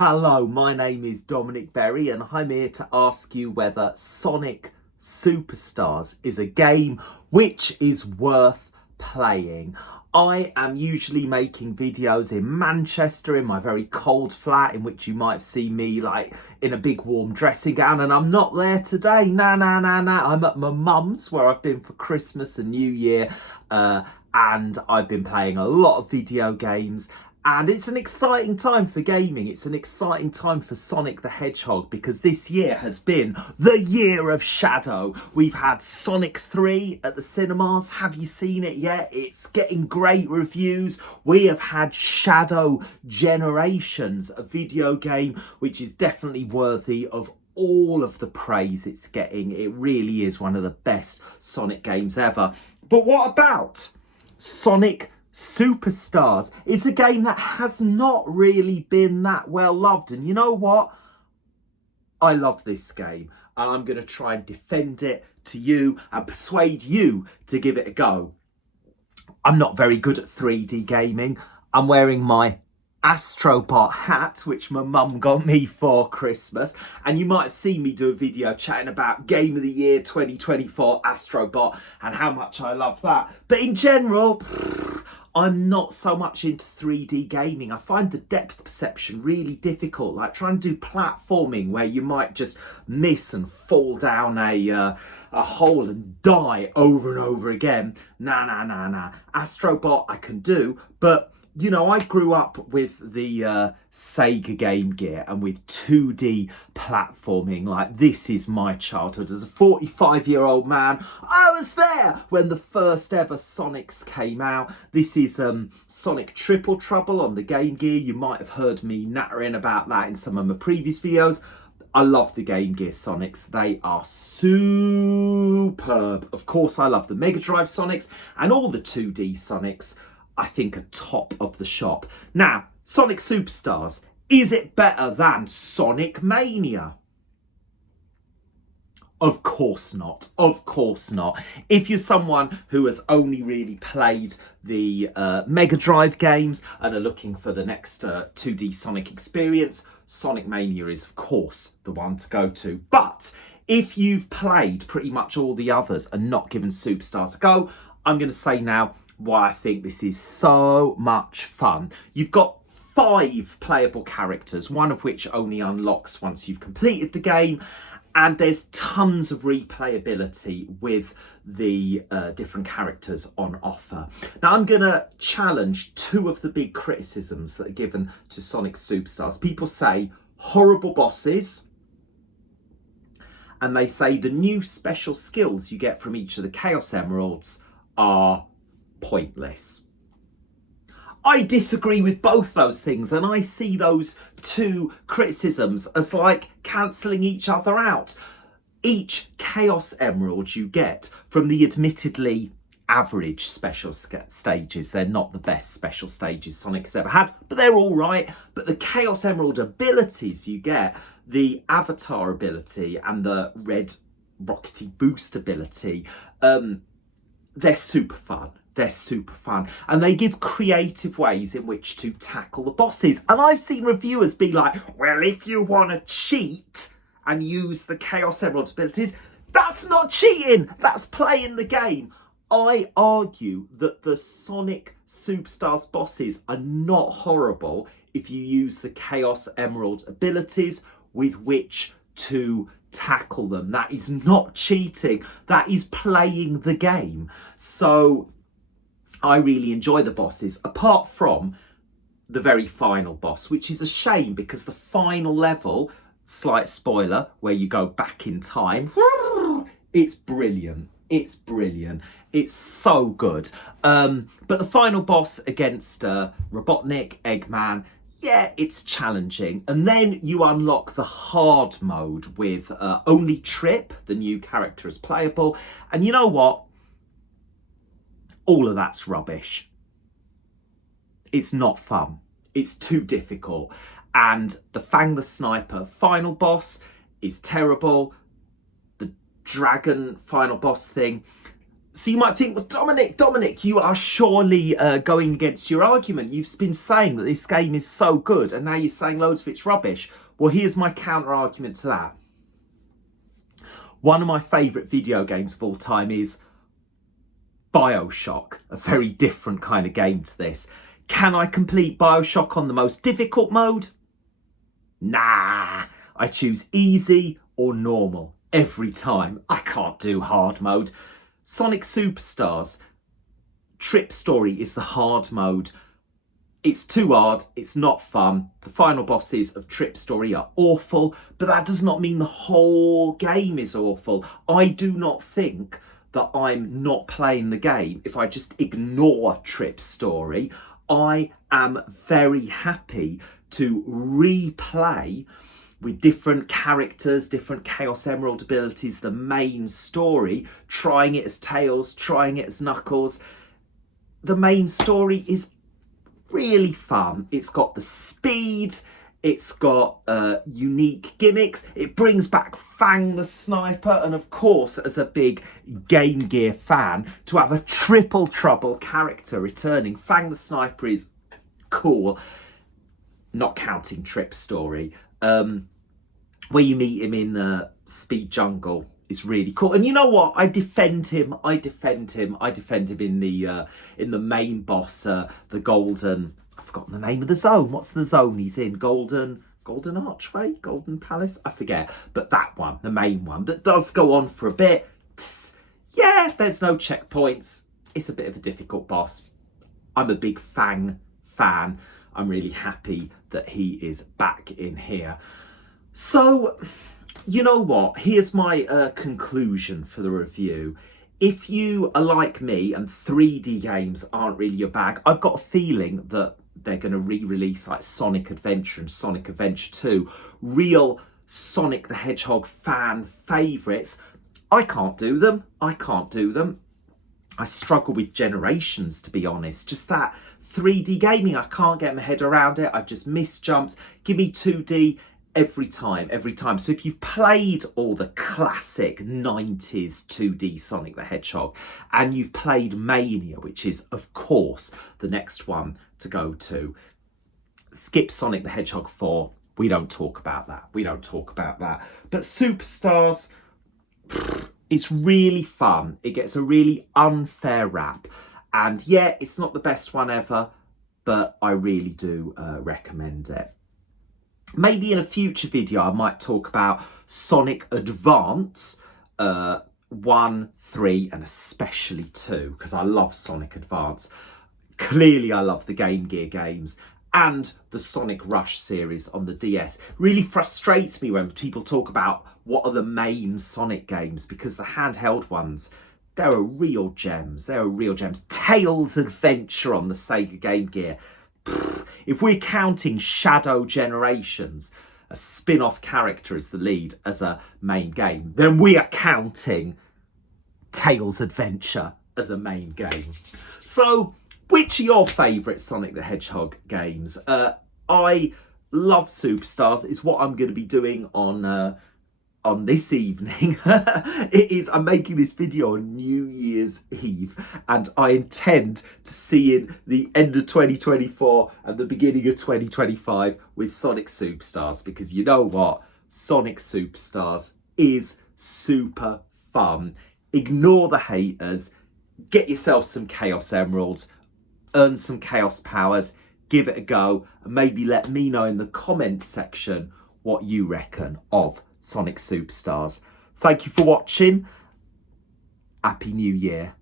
Hello, my name is Dominic Berry and I'm here to ask you whether Sonic Superstars is a game which is worth playing. I am usually making videos in Manchester in my very cold flat, in which you might see me like in a big warm dressing gown, and I'm not there today. Nah. I'm at my mum's where I've been for Christmas and New Year, and I've been playing a lot of video games. And it's an exciting time for gaming. It's an exciting time for Sonic the Hedgehog because this year has been the year of Shadow. We've had Sonic 3 at the cinemas. Have you seen it yet? It's getting great reviews. We have had Shadow Generations, a video game which is definitely worthy of all of the praise it's getting. It really is one of the best Sonic games ever. But what about Sonic Superstars? It's a game that has not really been that well loved, and you know what? I love this game and I'm going to try and defend it to you and persuade you to give it a go. I'm not very good at 3D gaming. I'm wearing my Astrobot hat, which my mum got me for Christmas, and you might have seen me do a video chatting about Game of the Year 2024 Astrobot and how much I love that. But in general, I'm not so much into 3D gaming. I find the depth perception really difficult, like trying to do platforming where you might just miss and fall down a hole and die over and over again. Nah. Astrobot I can do, but you know, I grew up with the Sega Game Gear and with 2D platforming. Like, this is my childhood. As a 45-year-old man, I was there when the first ever Sonics came out. This is Sonic Triple Trouble on the Game Gear. You might have heard me nattering about that in some of my previous videos. I love the Game Gear Sonics. They are superb. Of course, I love the Mega Drive Sonics and all the 2D Sonics. I think are top of the shop. Now, Sonic Superstars, is it better than Sonic Mania? Of course not. Of course not. If you're someone who has only really played the Mega Drive games and are looking for the next 2D Sonic experience, Sonic Mania is, of course, the one to go to. But if you've played pretty much all the others and not given Superstars a go, I'm going to say now why I think this is so much fun. You've got 5 playable characters, one of which only unlocks once you've completed the game, and there's tons of replayability with the different characters on offer. Now, I'm going to challenge 2 of the big criticisms that are given to Sonic Superstars. People say horrible bosses, and they say the new special skills you get from each of the Chaos Emeralds are pointless. I disagree with both those things, and I see those 2 criticisms as like cancelling each other out. Each Chaos Emerald you get from the admittedly average special stages, they're not the best special stages Sonic has ever had, but they're all right. But the Chaos Emerald abilities you get, the Avatar ability and the Red Rockety Boost ability, they're super fun. They're super fun. And they give creative ways in which to tackle the bosses. And I've seen reviewers be like, well, if you want to cheat and use the Chaos Emerald abilities, that's not cheating. That's playing the game. I argue that the Sonic Superstars bosses are not horrible if you use the Chaos Emerald abilities with which to tackle them. That is not cheating. That is playing the game. So I really enjoy the bosses, apart from the very final boss, which is a shame because the final level, slight spoiler, where you go back in time, it's brilliant. It's brilliant. It's so good. But the final boss against Robotnik, Eggman, yeah, it's challenging. And then you unlock the hard mode with only Trip, the new character, is playable. And you know what? All of that's rubbish. It's not fun. It's too difficult. And the Fang the Sniper final boss is terrible. The dragon final boss thing, So you might think, well, Dominic, you are surely going against your argument. You've been saying that this game is so good, and now you're saying loads of it's rubbish. Well, here's my counter argument to that. One of my favourite video games of all time is BioShock, a very different kind of game to this. Can I complete BioShock on the most difficult mode? Nah, I choose easy or normal every time. I can't do hard mode. Sonic Superstars, Trip Story is the hard mode. It's too hard, it's not fun. The final bosses of Trip Story are awful, but that does not mean the whole game is awful. I do not think that I'm not playing the game if I just ignore Trip Story. I am very happy to replay with different characters, different Chaos Emerald abilities, the main story, trying it as Tails, trying it as Knuckles. The main story is really fun. It's got the speed, it's got unique gimmicks, it brings back Fang the Sniper, and of course, as a big Game Gear fan, to have a Triple Trouble character returning. Fang the Sniper is cool, not counting Trip Story. Where you meet him in Speed Jungle is really cool. And you know what? I defend him in the main boss, the Golden. I've forgotten the name of the zone. What's the zone he's in? Golden Archway, Golden Palace. I forget. But that one, the main one, that does go on for a bit. Yeah, there's no checkpoints. It's a bit of a difficult boss. I'm a big Fang fan. I'm really happy that he is back in here. So, you know what? Here's my conclusion for the review. If you are like me and 3D games aren't really your bag, I've got a feeling that they're going to re-release like Sonic Adventure and Sonic Adventure 2, real Sonic the Hedgehog fan favourites. I can't do them. I struggle with Generations, to be honest. Just that 3D gaming, I can't get my head around it. I just miss jumps. Give me 2D every time. So if you've played all the classic 90s 2D Sonic the Hedgehog, and you've played Mania, which is, of course, the next one to go to, skip Sonic the Hedgehog 4. We don't talk about that. But Superstars, it's really fun. It gets a really unfair rap. And yeah, it's not the best one ever, but I really do recommend it. Maybe in a future video, I might talk about Sonic Advance 1, 3, and especially 2, because I love Sonic Advance. Clearly, I love the Game Gear games and the Sonic Rush series on the DS. Really frustrates me when people talk about what are the main Sonic games, because the handheld ones, there are real gems. Tails Adventure on the Sega Game Gear. If we're counting Shadow Generations, a spin-off character is the lead as a main game, then we are counting Tails Adventure as a main game. So, which are your favourite Sonic the Hedgehog games? I love Superstars. It's what I'm going to be doing on this evening. I'm making this video on New Year's Eve, and I intend to see in the end of 2024 and the beginning of 2025 with Sonic Superstars, because you know what? Sonic Superstars is super fun. Ignore the haters, get yourself some Chaos Emeralds, earn some Chaos Powers, give it a go, and maybe let me know in the comments section what you reckon of Sonic Superstars. Thank you for watching. Happy New Year.